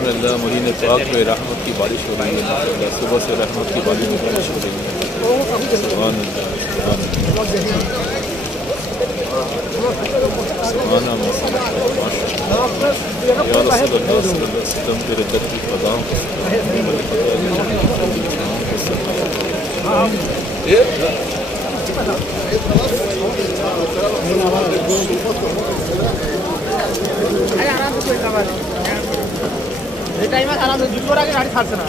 सुभान अल्लाह, महीने पाक में रहमत की बारिश हो रही है माशाअल्लाह, सुबह से रहमत की बारिश हो रही है। सुभान अल्लाह, सुभान अल्लाह, या रसूल अल्लाह सल्लल्लाहु अलैहि वसल्लम तेरे दर की क़दाम आराम से गाड़ी छाड़ते ना।